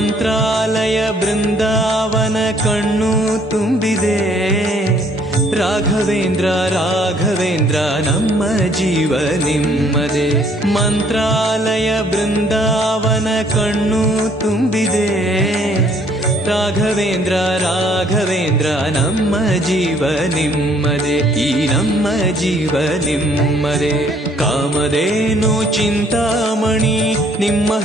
ಮಂತ್ರಾಲಯ ಬೃಂದಾವನ ಕಣ್ಣು ತುಂಬಿದೆ. ರಾಘವೇಂದ್ರ ರಾಘವೇಂದ್ರ ನಮ್ಮ ಜೀವ ನಿಮ್ಮದೇ. ಮಂತ್ರಾಲಯ ಬೃಂದಾವನ ಕಣ್ಣು ತುಂಬಿದೆ. ರಾಘವೇಂದ್ರ ರಾಘವೇಂದ್ರ ನಮ್ಮ ಜೀವ ನಿಮ್ಮದೇ. ಈ ನಮ್ಮ ಜೀವ ನಿಮ್ಮದೇ. ಕಾಮಧೇನು ಚಿಂತಾಮಣಿ ನಿಮ್ಮ